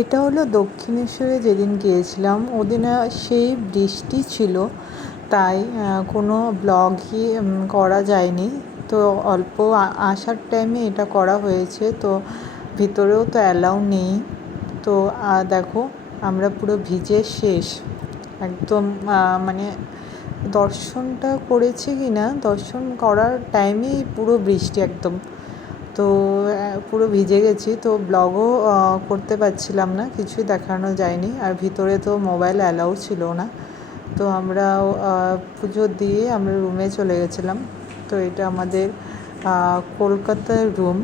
এটা হলো দক্ষিণেশ্বরে যেদিন গিয়েছিলাম ওদিন সেই বৃষ্টি ছিল, তাই কোনো ব্লগই করা যায়নি। তো অল্প আসার টাইমে এটা করা হয়েছে, তো ভিতরেও তো অ্যালাউ নেই। তো দেখো আমরা পুরো ভিজে শেষ একদম, মানে দর্শনটা করেছি কি না, দর্শন করার টাইমেই পুরো বৃষ্টি একদম। তো পুরো ভিজে গেছি, তো ব্লগও করতে পারছিলাম না, কিছুই দেখানো যায়নি। আর ভিতরে তো মোবাইল অ্যালাউ ছিল না। তো আমরা পুজো দিয়ে আমরা রুমে চলে গেছিলাম। তো এটা আমাদের কলকাতার রুম।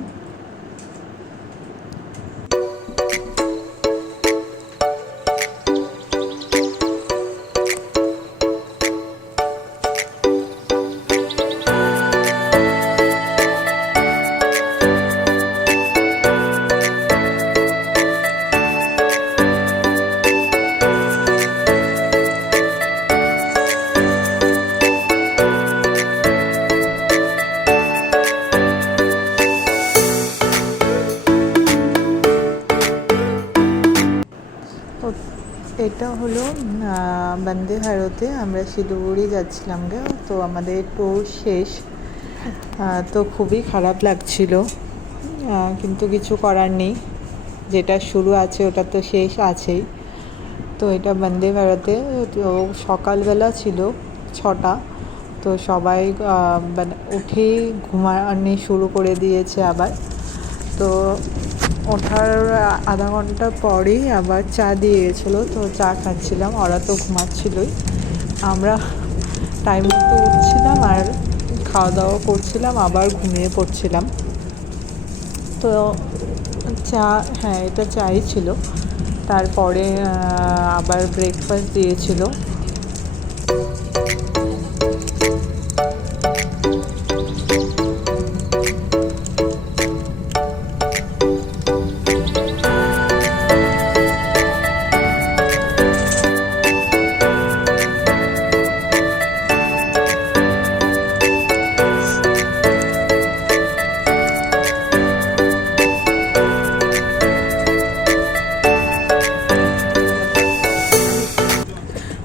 এটা হলো বন্দে ভারতে আমরা শিলিগুড়ি যাচ্ছিলাম গে। তো আমাদের ট্যুর শেষ। তো খুবই খারাপ লাগছিল, কিন্তু কিছু করার নেই, যেটা শুরু আছে ওটা তো শেষ আছেই। তো এটা বন্দে ভারতে, তো সকালবেলা ছিল 6টা। তো সবাই উঠেই ঘুমানো শুরু করে দিয়েছে আবার। তো ওঠার আধা ঘন্টা পরেই আবার চা দিয়ে গেছিলো, তো চা খাচ্ছিলাম। ওরা তো ঘুমাচ্ছিলই, আমরা টাইম মতো উঠছিলাম আর খাওয়া দাওয়া করছিলাম, আবার ঘুমিয়ে পড়ছিলাম। তো চা, হ্যাঁ এটা চাই ছিল। তারপরে আবার ব্রেকফাস্ট দিয়েছিল।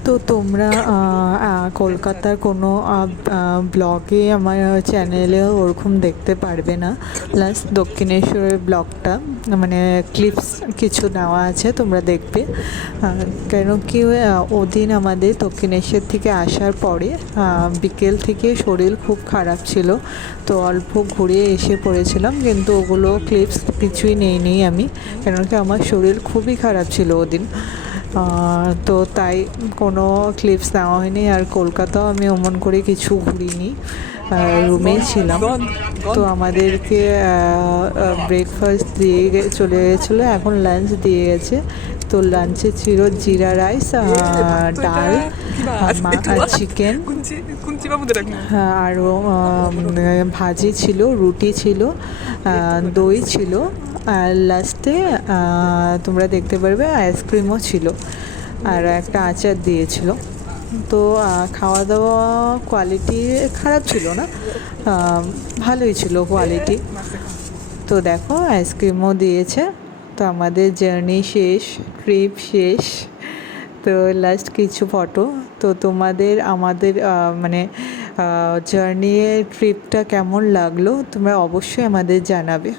তো তোমরা কলকাতার কোনো ব্লগে আমার চ্যানেলেও ওরকম দেখতে পারবে না। প্লাস দক্ষিণেশ্বরের ব্লগটা মানে ক্লিপস কিছু নেওয়া আছে, তোমরা দেখবে। কেন কি ওদিন আমাদের দক্ষিণেশ্বর থেকে আসার পরে বিকেল থেকে শরীর খুব খারাপ ছিল, তো অল্প ঘুরে এসে পড়েছিলাম, কিন্তু ওগুলো ক্লিপস কিছুই নেই আমি, কেন কি আমার শরীর খুবই খারাপ ছিল ওদিন। তো তাই কোনো ক্লিপস নেওয়া হয়নি। আর কলকাতাও আমি অমন করে কিছু ঘুরিনি, রুমেই ছিলাম। তো আমাদেরকে ব্রেকফাস্ট দিয়ে চলে গেছিলো, এখন লাঞ্চ দিয়ে গেছে। তো লাঞ্চে ছিল জিরা রাইস, ডাল, চিকেন, আরও ভাজি ছিল, রুটি ছিল, দই ছিল, আর লাস্টে তোমরা দেখতে পারবে আইসক্রিমও ছিল, আর একটা আচার দিয়েছিল। তো খাওয়া দাওয়া কোয়ালিটি খারাপ ছিল না, ভালোই ছিল কোয়ালিটি। তো দেখো আইসক্রিমও দিয়েছে। তো আমাদের জার্নি শেষ, ট্রিপ শেষ। তো লাস্ট কিছু ফটো। তো তোমাদের আমাদের মানে জার্নি ট্রিপটা কেমন লাগলো তোমরা অবশ্যই আমাদের জানাবে।